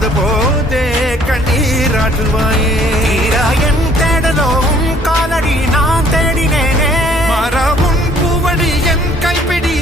தீராத போதே கண்ணீராற்றுவாயே. என் தேடலும் காலடி நான் தேடினேனே, மரவும் பூவடி என் கைப்பிடி